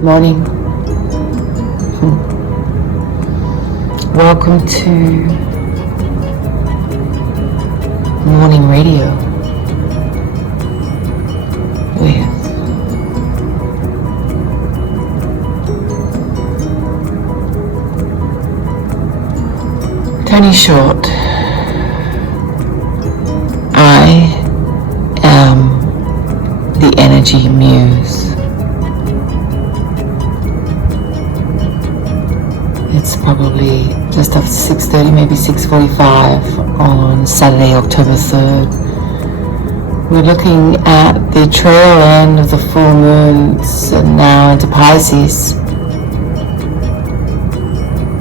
Good morning. Welcome to morning radio with Tony Short. I am the energy muse. It's probably just after 6:30, maybe 6:45 on Saturday, October 3rd. We're looking at the trail end of the full moon. It's now into Pisces.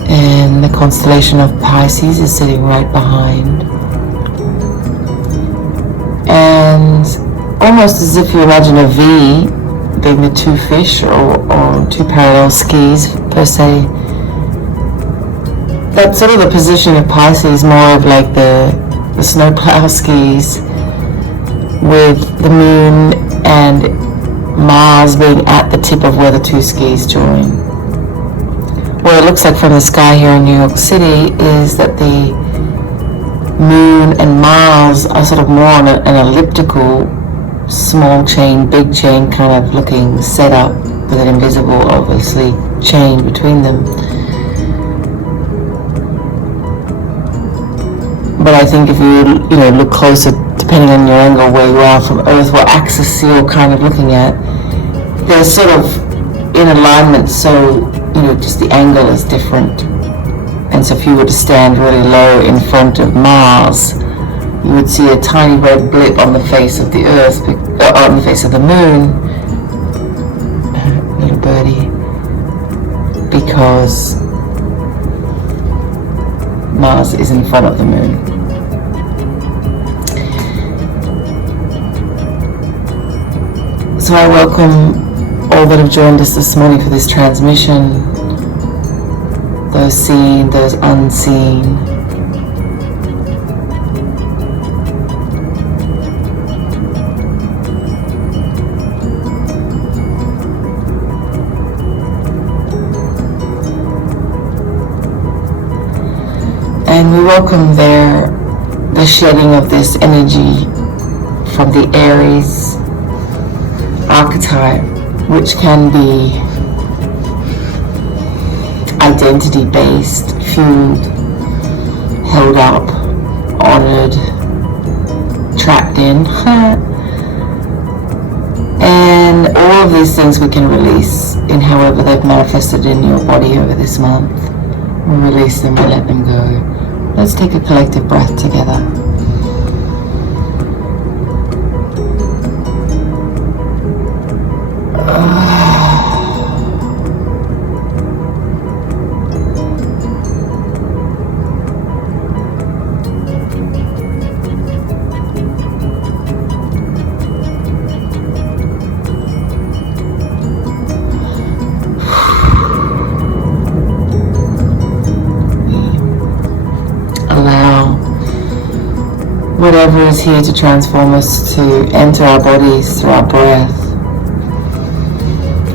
And the constellation of Pisces is sitting right behind. And almost as if you imagine a V being the two fish or two parallel skis per se. That's sort of the position of Pisces, more of like the snowplow skis, with the moon and Mars being at the tip of where the two skis join. What it looks like from the sky here in New York City is that the moon and Mars are sort of more on an elliptical, small chain, big chain kind of looking setup with an invisible, obviously, chain between them. But I think if you look closer, depending on your angle where you are from Earth, what axis you're kind of looking at, they're sort of in alignment, so just the angle is different. And so if you were to stand really low in front of Mars, you would see a tiny red blip on the face of the Earth, on the face of the moon, little birdie, because Mars is in front of the moon. So I welcome all that have joined us this morning for this transmission, those seen, those unseen. And we welcome the shedding of this energy from the Aries archetype, which can be identity-based, fueled, held up, honored, trapped in. And all of these things we can release in however they've manifested in your body over this month. We release them, we let them go. Let's take a collective breath together. Whatever is here to transform us to enter our bodies through our breath,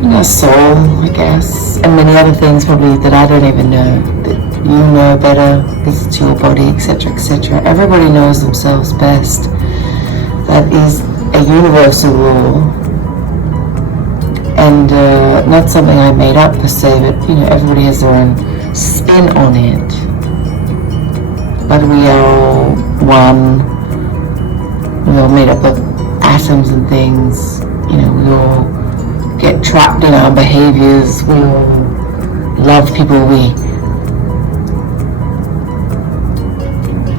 and our soul, I guess, and many other things probably that I don't even know, that you know better because it's your body, etc., etc. Everybody knows themselves best. That is a universal law, and not something I made up per se, but everybody has their own spin on it. But we are all one. We all made up of atoms and things. We all get trapped in our behaviors. We all love people we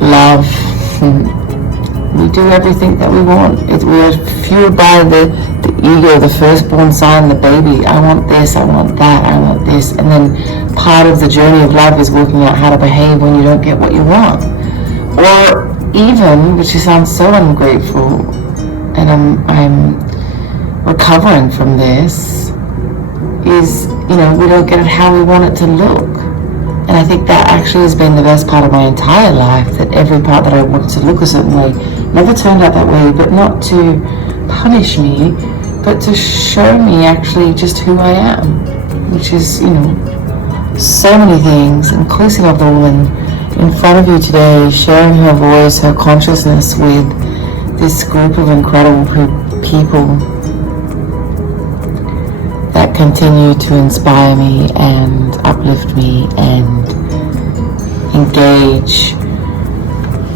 love. We do everything that we want. We are fueled by the ego, the firstborn sign, the baby. I want this, I want that, I want this. And then part of the journey of life is working out how to behave when you don't get what you want. Or even, which sounds so ungrateful, and I'm recovering from this, is, we don't get it how we want it to look. And I think that actually has been the best part of my entire life, that every part that I wanted to look a certain way never turned out that way, but not to punish me, but to show me actually just who I am. which is, so many things, inclusive of the woman in front of you today, sharing her voice, her consciousness with this group of incredible people that continue to inspire me and uplift me and engage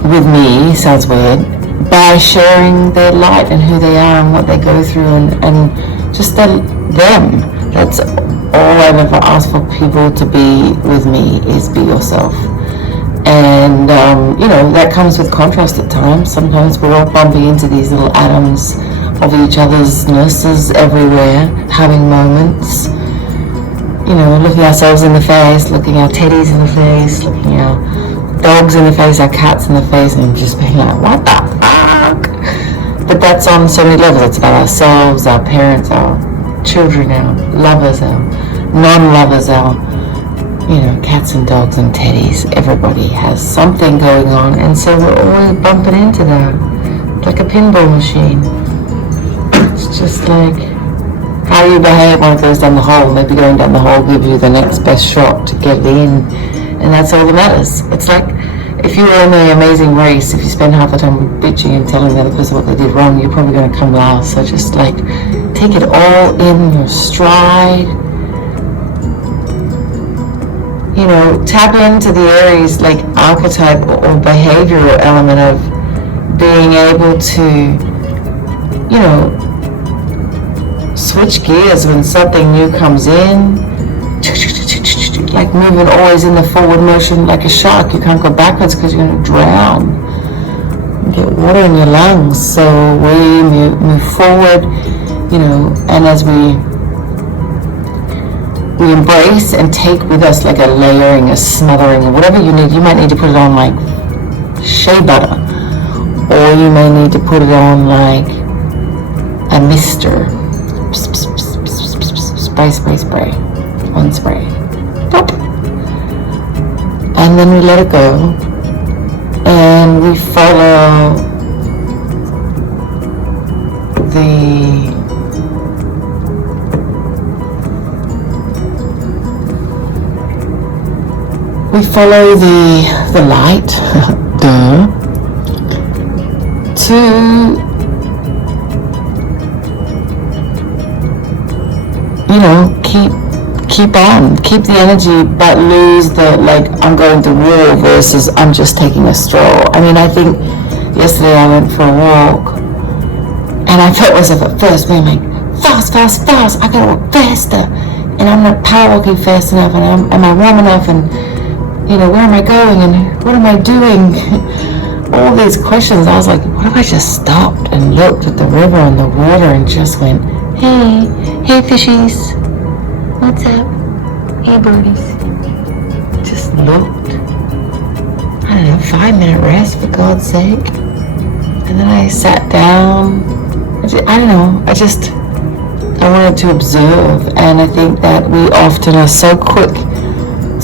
with me, sounds weird, by sharing their light and who they are and what they go through and just them. That's all I've ever asked for people to be with me, is be yourself. And that comes with contrast at times. Sometimes we're all bumping into these little atoms of each other's nurses everywhere, having moments, looking ourselves in the face, looking our teddies in the face, looking our dogs in the face, our cats in the face, and just being like, what the fuck? But that's on so many levels. It's about ourselves, our parents, our children, our lovers, our non-lovers, our cats and dogs and teddies. Everybody has something going on, and so we're always bumping into that, like a pinball machine. It's just like how you behave when it goes down the hole. Maybe going down the hole give you the next best shot to get it in, and that's all that matters. It's like if you were in the Amazing Race, if you spend half the time bitching and telling the other person what they did wrong, you're probably going to come last. So just like take it all in your stride. Tap into the Aries like archetype or behavioral element of being able to, switch gears when something new comes in. Like moving always in the forward motion like a shark. You can't go backwards because you're going to drown. You get water in your lungs. So we move forward, and as we embrace and take with us like a layering, a smothering, or whatever you need. You might need to put it on like shea butter, or you may need to put it on like a mister. Spray. One spray. Pop. And then we let it go. And we follow the light, to keep on, keep the energy, but lose the I'm going to war versus I'm just taking a stroll. I think yesterday I went for a walk and I felt myself at first being like, fast, I gotta walk faster, and I'm not power walking fast enough, and am I warm enough, and where am I going, and what am I doing? All these questions. I was like, what if I just stopped and looked at the river and the water and just went, hey fishies, what's up? Hey birdies. Just looked. 5-minute rest for God's sake. And then I sat down. I wanted to observe, and I think that we often are so quick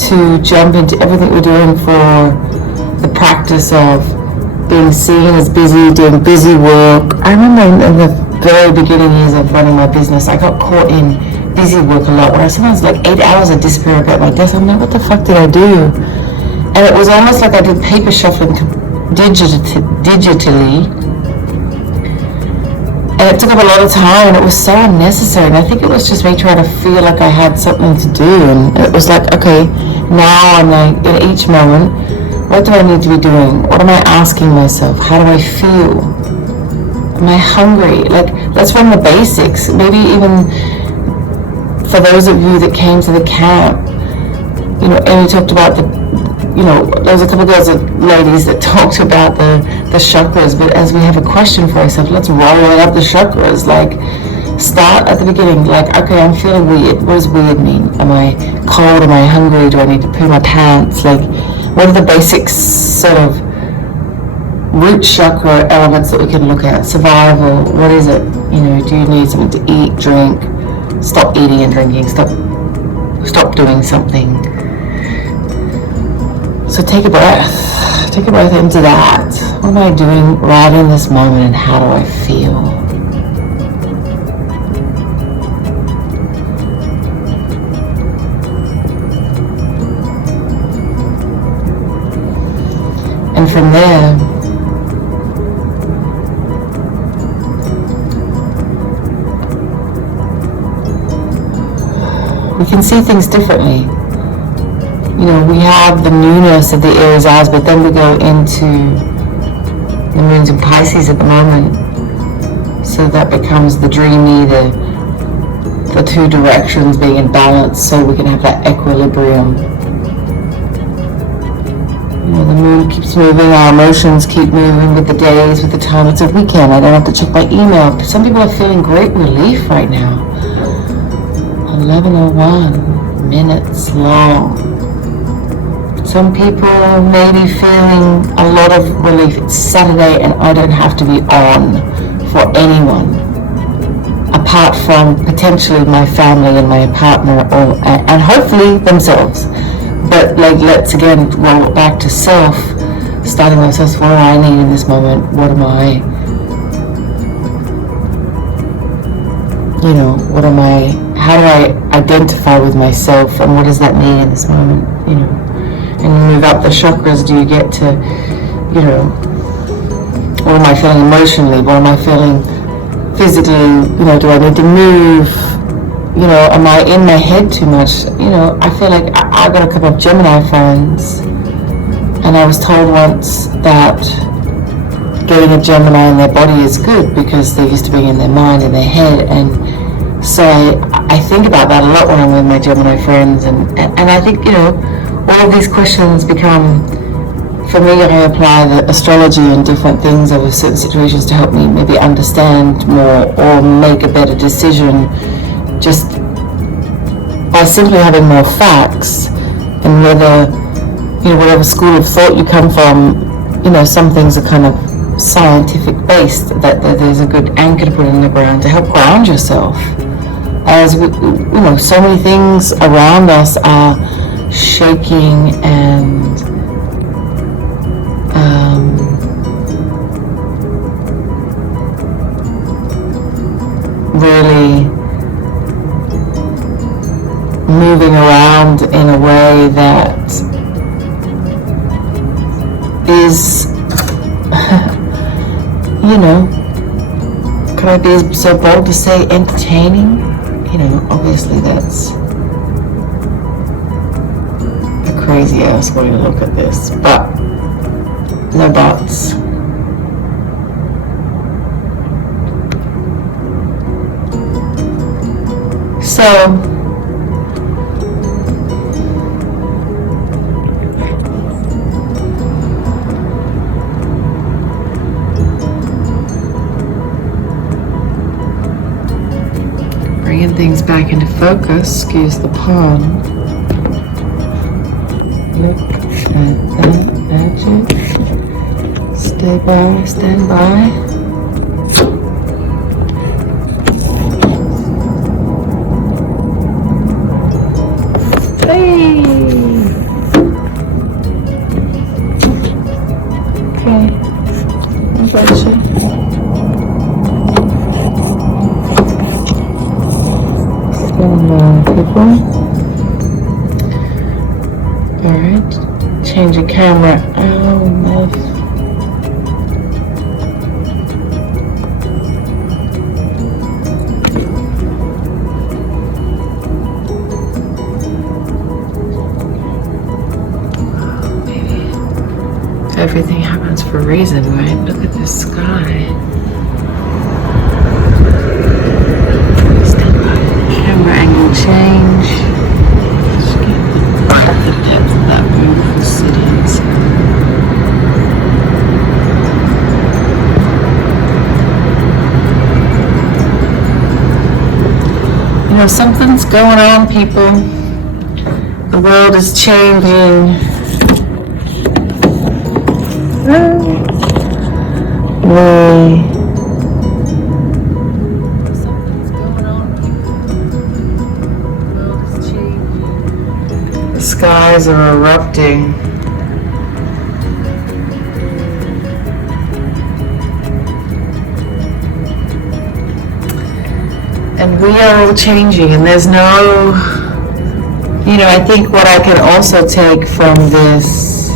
to jump into everything we're doing for the practice of being seen as busy, doing busy work. I remember in the very beginning years of running my business, I got caught in busy work a lot, where sometimes 8 hours would disappear about my desk. I'm like, what the fuck did I do? And it was almost like I did paper shuffling digitally, and it took up a lot of time, and it was so unnecessary. And I think it was just me trying to feel like I had something to do, and it was like, okay, now I'm in each moment, what do I need to be doing? What am I asking myself? How do I feel? Am I hungry? Let's run the basics. Maybe even for those of you that came to the camp, Amy talked about there was a couple of ladies that talked about the chakras, but as we have a question for ourselves, let's roll up the chakras. Start at the beginning, okay, I'm feeling weird. What does weird mean? Am I cold? Am I hungry? Do I need to poo my pants? What are the basic sort of root chakra elements that we can look at? Survival, what is it? Do you need something to eat, drink? Stop eating and drinking. Stop doing something. So take a breath. Take a breath into that. What am I doing right in this moment, and how do I feel? from there. We can see things differently. You know, we have the newness of the Aries eyes, but then we go into the moon's in Pisces at the moment. So that becomes the dreamy, the two directions being in balance, so we can have that equilibrium. You know, the moon keeps moving, our emotions keep moving with the days, with the time. It's a weekend, I don't have to check my email. Some people are feeling great relief right now. 11:01 minutes long. Some people may be feeling a lot of relief. It's Saturday and I don't have to be on for anyone apart from potentially my family and my partner, or and hopefully themselves. But like, let's again roll it back to self, starting with self. What do I need in this moment? What am I, you know, what am I, how do I identify with myself, and what does that mean in this moment, you know? And you move up the chakras, do you get to, you know, what am I feeling emotionally? What am I feeling physically? You know, do I need to move? You know, am I in my head too much? You know, I feel like I've got a couple of Gemini friends, and I was told once that getting a Gemini in their body is good because they're used to being in their mind, in their head. And so I think about that a lot when I'm with my Gemini friends, and I think, you know, all of these questions become, for me, I apply the astrology and different things over certain situations to help me maybe understand more or make a better decision, just by simply having more facts. And whether, you know, whatever school of thought you come from, you know, some things are kind of scientific based, that there's a good anchor to put in the ground to help ground yourself. As we, you know, so many things around us are shaking and really moving around in a way that is, you know, could I be so bold to say entertaining? You know, obviously that's a crazy ass way to look at this, but no buts. So bringing things back into focus, excuse the pun. Look at that magic. Stay by, stand by. Alright, changing camera. Oh, nice. Everything happens for a reason, right? Look at this sky. Camera angle change. Just get the depth of that beautiful city sky. You know, something's going on, people. The world is changing. Something's going on, people. The world is changing. The skies are erupting. And we are all changing, and there's no, I think what I can also take from this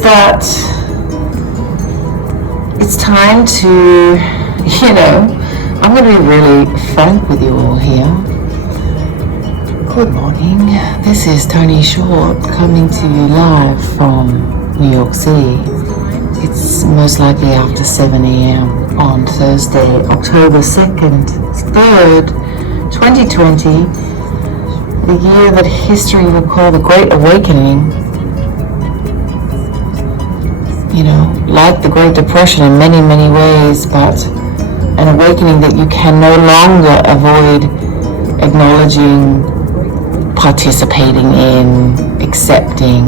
is that it's time to, I'm going to be really frank with you all here. Good morning. This is Tony Short coming to you live from New York City. It's most likely after 7 a.m. on Thursday, October 2nd, 3rd, 2020, the year that history will call the Great Awakening. Like the Great Depression in many, many ways, but an awakening that you can no longer avoid acknowledging, participating in, accepting,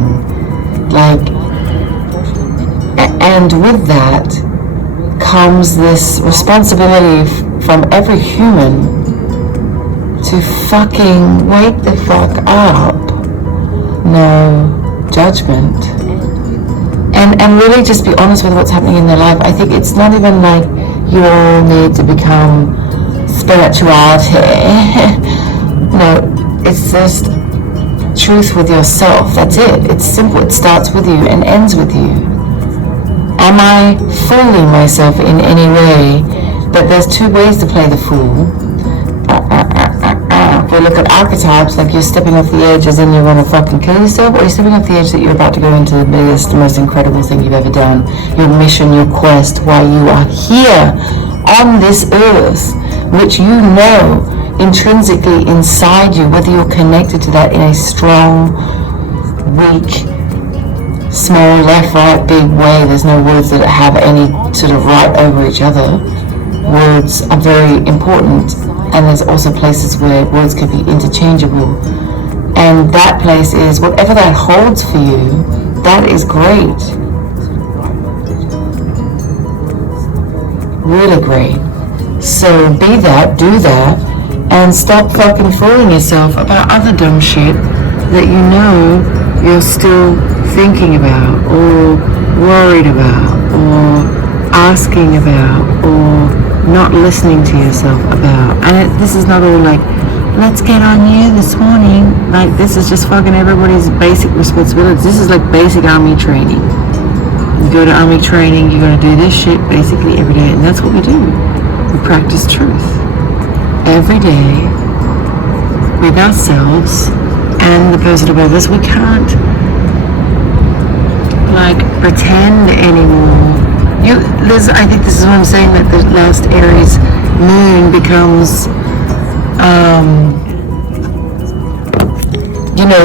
and with that comes this responsibility from every human to fucking wake the fuck up. No judgment. And really just be honest with what's happening in their life. I think it's not even like you all need to become spirituality. No, it's just truth with yourself. That's it. It's simple. It starts with you and ends with you. Am I fooling myself in any way? But there's two ways to play the fool. If we look at archetypes, like you're stepping off the edge as in you're going to fucking kill yourself, or you're stepping off the edge that you're about to go into the biggest, the most incredible thing you've ever done. Your mission, your quest, why you are here on this earth, which you know intrinsically inside you, whether you're connected to that in a strong, weak, small, left, right, big way. There's no words that have any sort of right over each other. Words are very important, and there's also places where words can be interchangeable. And that place is, whatever that holds for you, that is great. Really great. So be that, do that, and stop fucking fooling yourself about other dumb shit that you know you're still thinking about, or worried about, or asking about, or not listening to yourself about. And this is not all like, let's get on you this morning. Like, this is just fucking everybody's basic responsibilities. This is like basic army training. You go to army training, you're going to do this shit basically every day, and that's what we do. We practice truth every day with ourselves and the person above us. We can't pretend anymore. I think this is what I'm saying, that the last Aries moon becomes,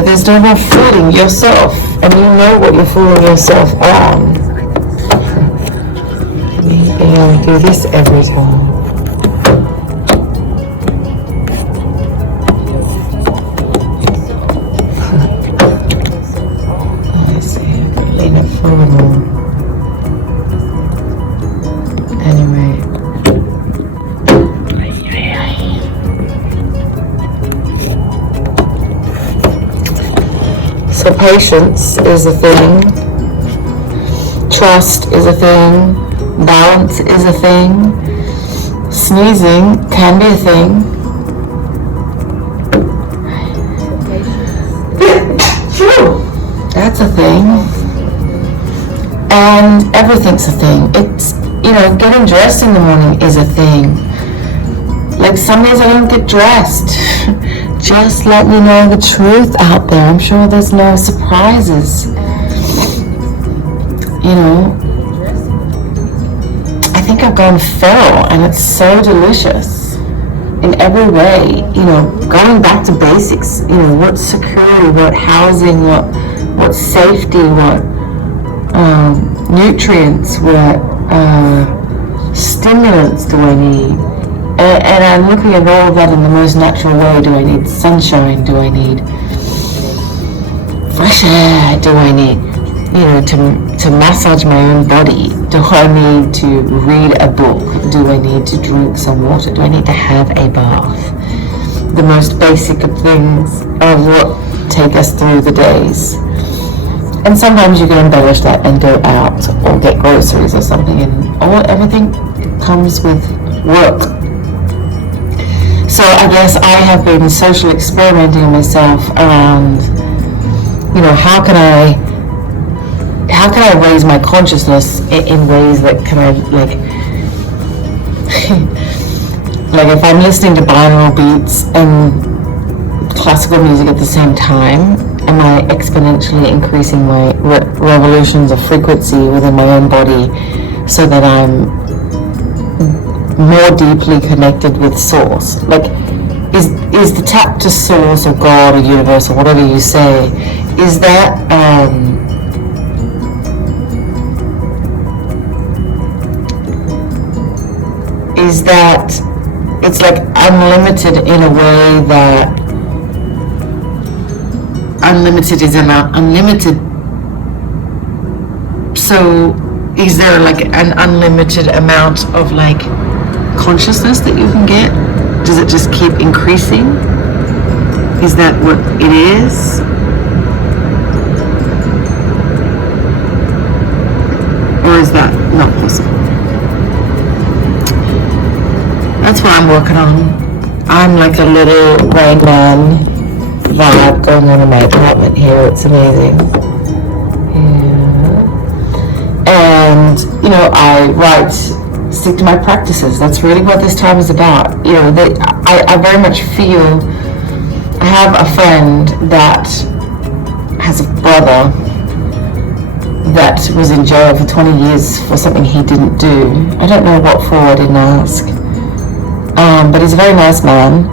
there's no more fooling yourself, and you know what you're fooling yourself on. I do this every time. Let's see, lean it forward more. Anyway. So patience is a thing. Trust is a thing. Balance is a thing. Sneezing can be a thing. That's a thing. And everything's a thing. It's, getting dressed in the morning is a thing. Like, some days I don't get dressed. Just let me know the truth out there. I'm sure there's no surprises. I think I've gone feral, and it's so delicious in every way. Going back to basics. What security, what housing, what safety, what nutrients, what stimulants do I need? And I'm looking at all of that in the most natural way. Do I need sunshine? Do I need fresh air? Do I need, to massage my own body? Do I need to read a book? Do I need to drink some water? Do I need to have a bath? The most basic of things are what take us through the days. And sometimes you can embellish that and go out or get groceries or something, and everything comes with work. So I guess I have been socially experimenting myself around, how can I how can I raise my consciousness in ways that can I, like, like if I'm listening to binaural beats and classical music at the same time, am I exponentially increasing my revolutions of frequency within my own body so that I'm more deeply connected with source? Like, is the tap to source or God or universe or whatever you say, is that it's like unlimited in a way that unlimited is unlimited. So is there like an unlimited amount of like consciousness that you can get? Does it just keep increasing? Is that what it is? Or is that not possible? That's what I'm working on. I'm like a little Rain Man vibe going on in my apartment here. It's amazing. Yeah. And, you know, I stick to my practices. That's really what this time is about. You know, I very much feel, I have a friend that has a brother that was in jail for 20 years for something he didn't do. I don't know what for, I didn't ask. But he's a very nice man,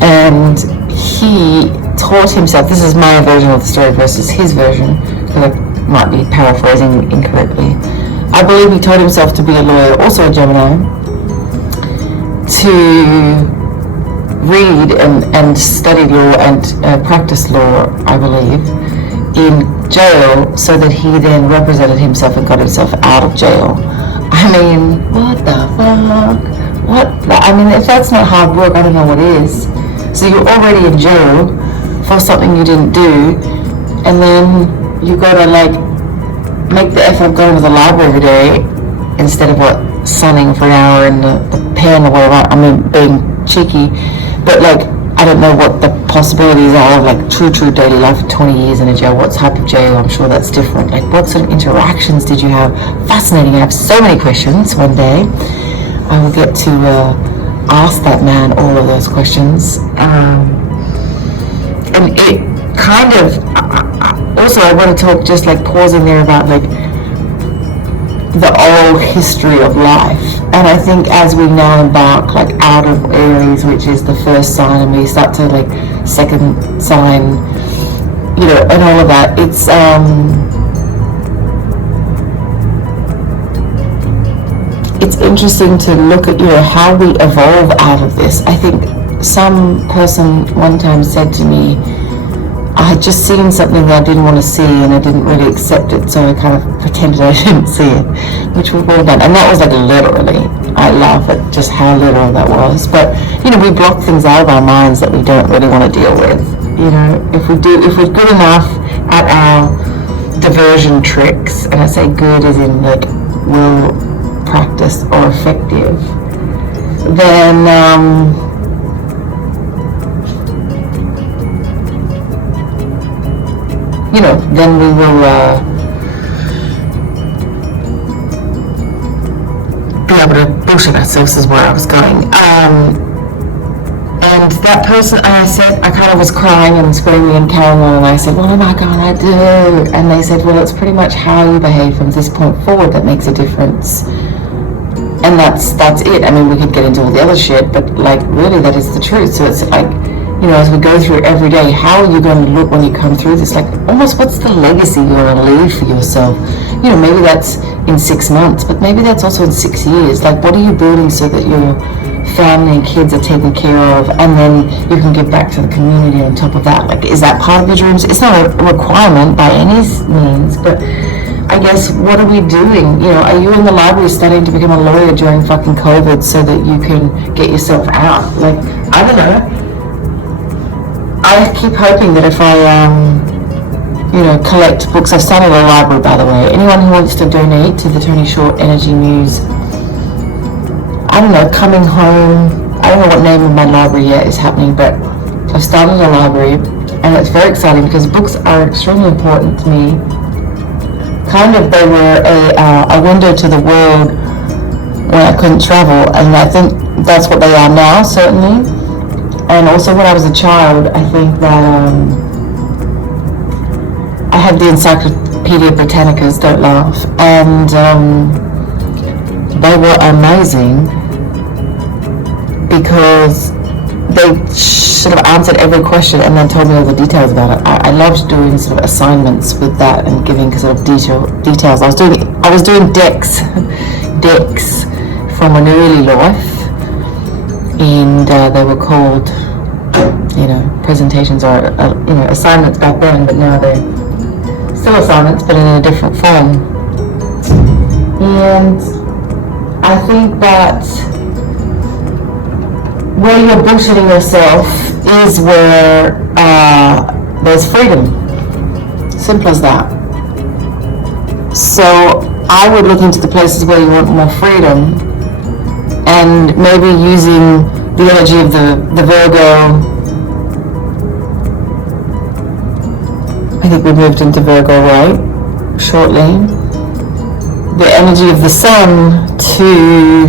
and he taught himself, this is my version of the story versus his version, because I might be paraphrasing incorrectly. I believe he taught himself to be a lawyer, also a Gemini, to read and study law and practice law, I believe, in jail, so that he then represented himself and got himself out of jail. I mean, what the fuck? I mean, if that's not hard work, I don't know what is. So you're already in jail for something you didn't do, and then you gotta like make the effort of going to the library every day instead of sunning for an hour in the pen or whatever. I mean, being cheeky, but like I don't know what the possibilities are of like true daily life for 20 years in a jail. What type of jail? I'm sure that's different. Like what sort of interactions did you have? Fascinating. I have so many questions. One day I will get to ask that man all of those questions. And it kind of, also I want to talk, just like pausing there, about like the oral history of life. And I think as we now embark like out of Aries, which is the first sign, and we start to like second sign, you know, and all of that, it's interesting to look at, you know, how we evolve out of this. I think some person one time said to me, I had just seen something that I didn't want to see and I didn't really accept it, so I kind of pretended I didn't see it, which we've all done. And that was like literally, I laugh at just how literal that was. But, you know, we block things out of our minds that we don't really want to deal with. You know, if we're good enough at our diversion tricks, and I say good as in like will practice or effective, then you know, then we will be able to bullshit ourselves, is where I was going. And that person, I said, I kind of was crying and screaming and carrying on, and I said, what am I gonna do? And they said, well, it's pretty much how you behave from this point forward that makes a difference. And that's it. I mean, we could get into all the other shit, but like really that is the truth. So it's like, you know, as we go through every day, how are you going to look when you come through this? Like almost what's the legacy you're going to leave for yourself? You know, maybe that's in 6 months, but maybe that's also in 6 years. Like what are you building so that your family and kids are taken care of, and then you can give back to the community on top of that? Like, is that part of your dreams? It's not a requirement by any means, but I guess, what are we doing? You know, are you in the library studying to become a lawyer during fucking COVID so that you can get yourself out? Like, I don't know. I keep hoping that if I, you know, collect books. I've started a library, by the way. Anyone who wants to donate to the Tony Short Energy Muse, I don't know, coming home, I don't know what name of my library yet is happening, but I've started a library, and it's very exciting because books are extremely important to me. kind of, they were a window to the world when I couldn't travel, and I think that's what they are now, certainly. And also when I was a child, I think that I had the Encyclopedia Britannicas, don't laugh, and they were amazing because they sort of answered every question and then told me all the details about it. I loved doing sort of assignments with that and giving sort of details. I was doing decks from an early life, and they were called, presentations or assignments back then, but now they're still assignments, but in a different form. And I think that where you're bullshitting yourself is where there's freedom. Simple as that. So I would look into the places where you want more freedom, and maybe using the energy of the Virgo. I think we moved into Virgo, right? Shortly. The energy of the sun to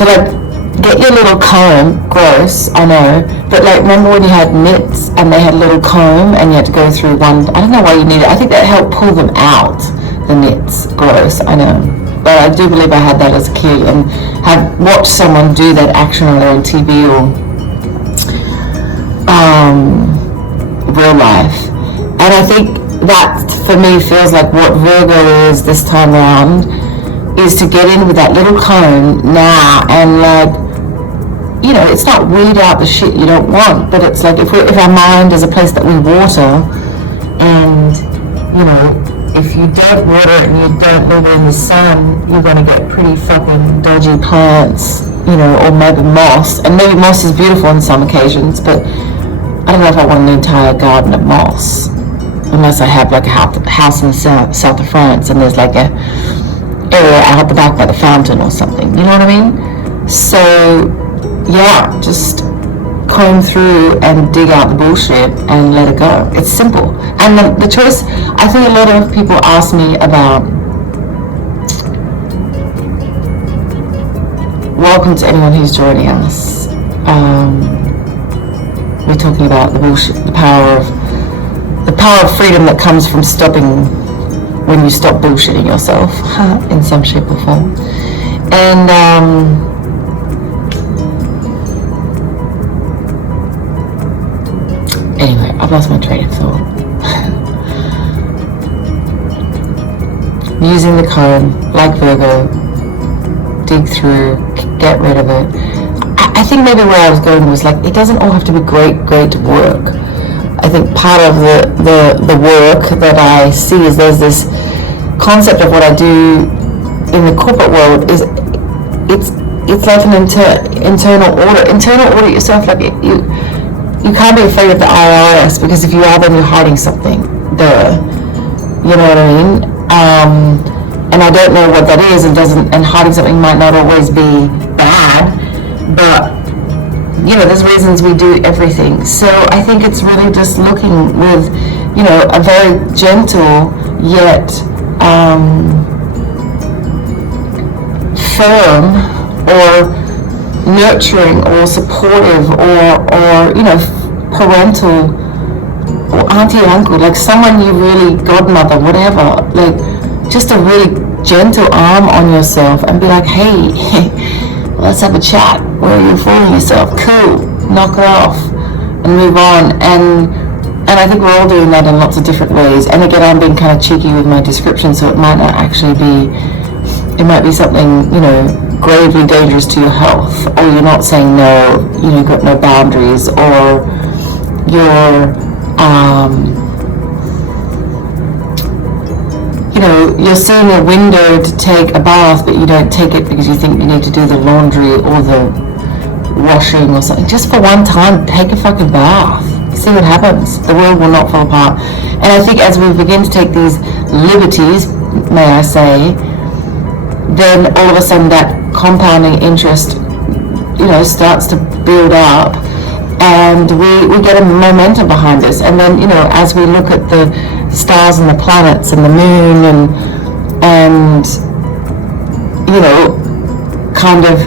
like get your little comb. Gross, I know, but like, remember when you had knits and they had a little comb and you had to go through one? I don't know why you need it. I think that helped pull them out, the knits. Gross, I know, but I do believe I had that as a kid and had watched someone do that action either on TV or real life. And I think that for me feels like what Virgo is this time around, is to get in with that little comb now and like, it's not weed out the shit you don't want, but it's like if our mind is a place that we water, and if you don't water it and you don't live in the sun, you're going to get pretty fucking dodgy plants, or maybe moss. And maybe moss is beautiful on some occasions, but I don't know if I want an entire garden of moss, unless I have like a house in the south of France and there's like a area out the back by the fountain or something, you know what I mean? So yeah, just comb through and dig out the bullshit and let it go. It's simple. And the choice, I think a lot of people ask me about, welcome to anyone who's joining us. We're talking about the bullshit, the power of freedom that comes from stopping, when you stop bullshitting yourself in some shape or form. And anyway, I've lost my train of thought. Using the comb, like Virgo, dig through, get rid of it. I think maybe where I was going was like, it doesn't all have to be great work. I think part of the work that I see is there's this concept of what I do in the corporate world is it's like an internal audit yourself. Like you can't be afraid of the IRS, because if you are, then you're hiding something. You know what I mean? And I don't know what that is, and hiding something might not always be bad, but there's reasons we do everything. So I think it's really just looking with, a very gentle yet firm or nurturing or supportive or parental or auntie or uncle, like someone you really, godmother, whatever, like just a really gentle arm on yourself and be like, hey, let's have a chat. Where are you fooling yourself? Cool, knock it off and move on. And I think we're all doing that in lots of different ways. And again, I'm being kind of cheeky with my description, so it might not actually be, it might be something, gravely dangerous to your health, or you're not saying no, you've got no boundaries, or you're you're seeing a window to take a bath, but you don't take it because you think you need to do the laundry or the washing or something. Just for one time, take a fucking bath. See what happens. The world will not fall apart. And I think as we begin to take these liberties, may I say, then all of a sudden that compounding interest, starts to build up. and we get a momentum behind us. And then, as we look at the stars and the planets and the moon and kind of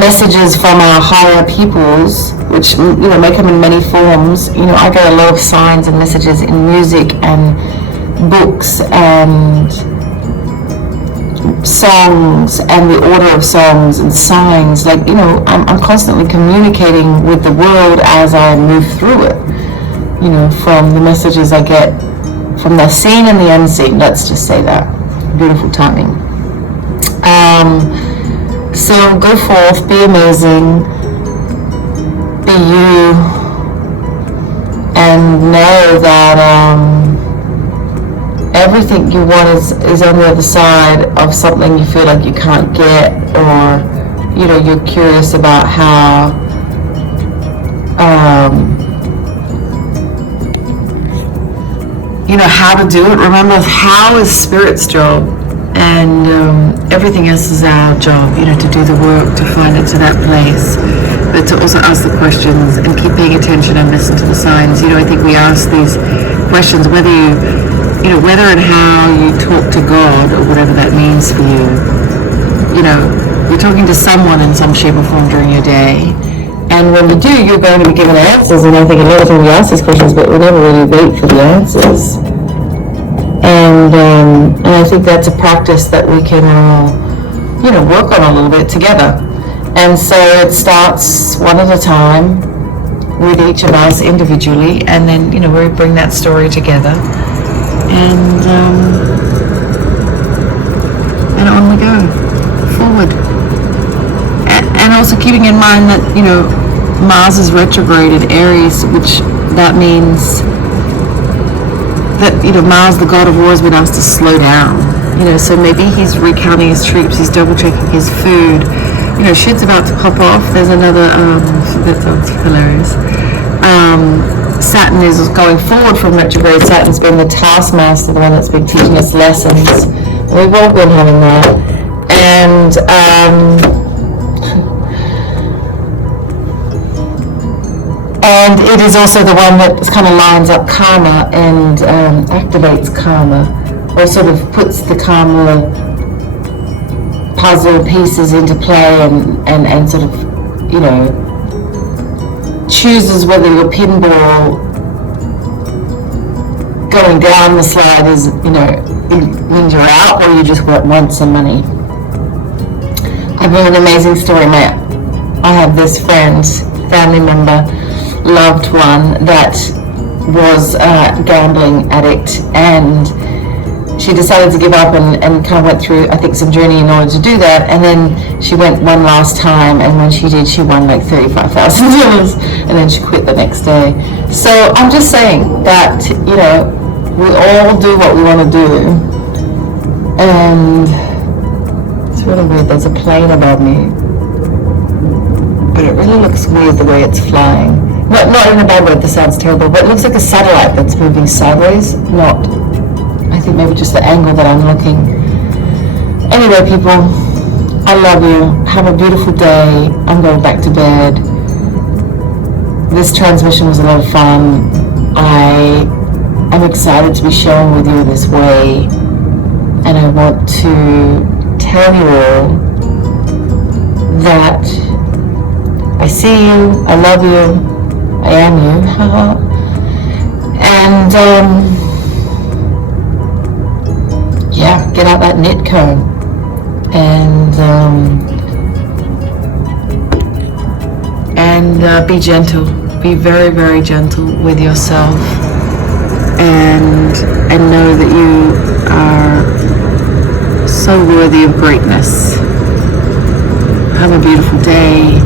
messages from our higher peoples, which may come in many forms. I get a lot of signs and messages in music and books and songs and the order of songs and signs. Like, I'm constantly communicating with the world as I move through it, from the messages I get from the seen and the unseen. Let's just say that. Beautiful timing. So go forth, be amazing, be you, and know that everything you want is on the other side of something you feel like you can't get, or you're curious about how how to do it. Remember, how is Spirit's job, and everything else is our job, to do the work, to find it to that place, but to also ask the questions and keep paying attention and listen to the signs. I think we ask these questions whether whether and how you talk to God, or whatever that means for you. You're talking to someone in some shape or form during your day, and when you do, you're going to be given answers. And I think a lot of times we ask these questions, but we never really wait for the answers. And I think that's a practice that we can all, work on a little bit together. And so it starts one at a time with each of us individually, and then, we bring that story together. And on we go, forward. And also keeping in mind that, Mars is retrograde in Aries, which that means that, Mars, the god of war, has been asked to slow down. So maybe he's recounting his troops, he's double checking his food. Shit's about to pop off. There's another, that's hilarious. Saturn is going forward from retrograde. Saturn's been the taskmaster, the one that's been teaching us lessons. We've all been having that. And it is also the one that kind of lines up karma and activates karma, or sort of puts the karma puzzle pieces into play and sort of, chooses whether your pinball going down the slide is, means you're out, or you just want some money. I've got an amazing story, mate. I have this friend, family member, loved one, that was a gambling addict, and she decided to give up and kind of went through, I think, some journey in order to do that. And then she went one last time, and when she did, she won like $35,000, and then she quit the next day. So I'm just saying that, we all do what we want to do. And it's really weird, there's a plane above me, but it really looks weird the way it's flying. Not in a bad way, this sounds terrible, but it looks like a satellite that's moving sideways, I think maybe just the angle that I'm looking. Anyway, people, I love you. Have a beautiful day. I'm going back to bed. This transmission was a lot of fun. I am excited to be sharing with you this way, and I want to tell you all that I see you, I love you, I am you, and yeah, get out that knit cone and be gentle. Be very, very gentle with yourself, and know that you are so worthy of greatness. Have a beautiful day.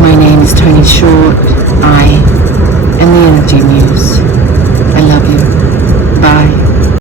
My name is Tony Short. I am the Energy Muse.